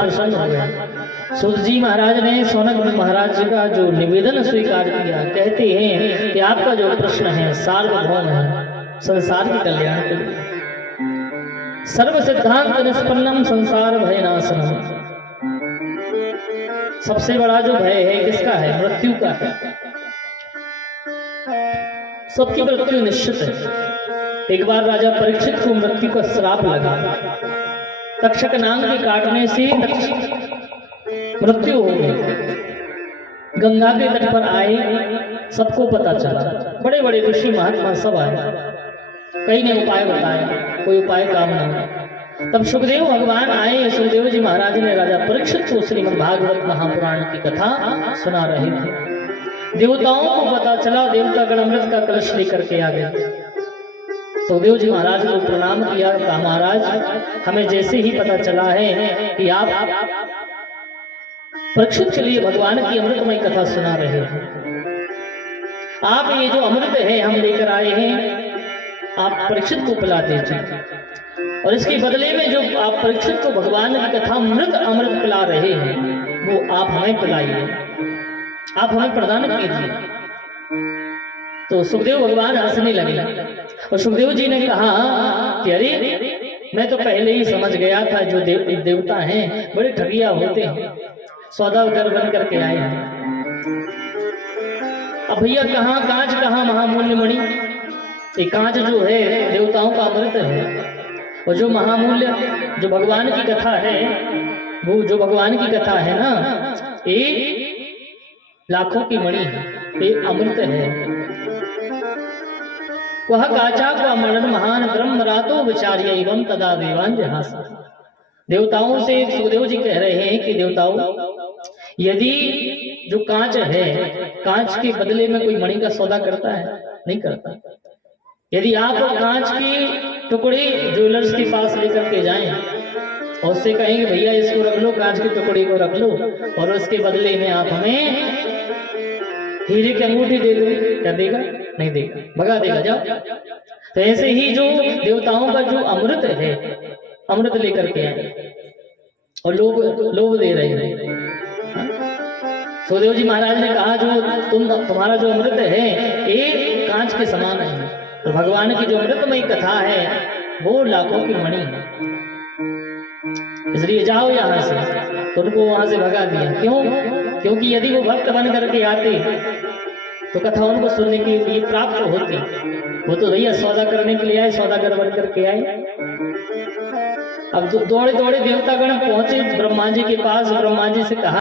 प्रसन्न हो गए। सूत जी महाराज ने सौनक महाराज जी का जो निवेदन स्वीकार किया। कहते हैं कि आपका जो प्रश्न है सार्वभौम है, संसार के कल्याण के लिए। सर्व सिद्धांत निष्पन्नम संसार भय नाशनम। सबसे बड़ा जो भय है किसका है? मृत्यु का है। सबकी मृत्यु निश्चित है। एक बार राजा परीक्षित को मृत्यु का श्राप लगा। तक्षक नाग के काटने से मृत्यु हो गई। गंगा के तट पर आए, सबको पता चला। बड़े बड़े ऋषि महात्मा सब आए। कई ने उपाय बताया, कोई उपाय काम नहीं। तब सुखदेव भगवान आए। सुखदेव जी महाराज ने राजा परीक्षित को श्रीमद् भागवत महापुराण की कथा सुना रहे थे। देवताओं को पता चला, देवता गण अमृत का कलश लेकर के आ गए। सुखदेव जी महाराज को प्रणाम किया। कहा महाराज, हमें जैसे ही पता चला है कि आप परीक्षित के लिए भगवान की अमृतमय कथा सुना रहे हैं, आप ये जो अमृत है हम लेकर आए हैं, आप परीक्षित को पिला दीजिए। और इसके बदले में जो आप परीक्षित को भगवान की कथा अमृत पिला रहे हैं, वो आप हमें पिलाइए, आप हमें प्रदान कीजिए। तो सुखदेव भगवान हंसने लगे और सुखदेव जी ने कहा कि अरे, मैं तो पहले ही समझ गया था जो देवता हैं बड़े ठगिया होते हैं, सौदागर बन करके आए हैं। अब भैया कहाँ कांच, कहाँ महामूल्य मणि। ये कांच जो है देवताओं का अमृत है, और जो महामूल्य जो भगवान की कथा है, वो जो भगवान की कथा है ना, ये लाखों की मणि है, ये अमृत है। वह काचा का मरण महान ब्रह्म रातो विचार्य एवं तदा देवान जहास। देवताओं से सुखदेव जी कह रहे हैं कि देवताओं, यदि जो कांच है, कांच के बदले में कोई मणि का सौदा करता है? नहीं करता। यदि आप कांच के टुकड़े ज्वेलर्स के पास लेकर के जाएं और उससे कहेंगे भैया इसको रख लो, कांच के टुकड़े को रख लो, और उसके बदले में आप हमें हीरे की अंगूठी दे दो, क्या देगा? नहीं देगा, भगा देगा, जाओ। तो ऐसे ही जो देवताओं का जो अमृत है, अमृत लेकर के आए और लोग दे रहे हैं। सुखदेव जी महाराज ने कहा जो तुम्हारा जो अमृत है ये कांच के समान है, तो भगवान की जो अमृतमयी कथा है वो लाखों की मणि है, इसलिए जाओ यहाँ से। तो उनको वहां से भगा दिया। क्यों? क्योंकि यदि वो भक्त बन करके आते तो कथा उनको सुनने के लिए प्राप्त होती। वो तो भैया सौदा करने के लिए आए, सौदागर बन करके आए। अब दौड़े दौड़े देवतागण पहुंचे ब्रह्मा जी के पास। ब्रह्मा जी से कहा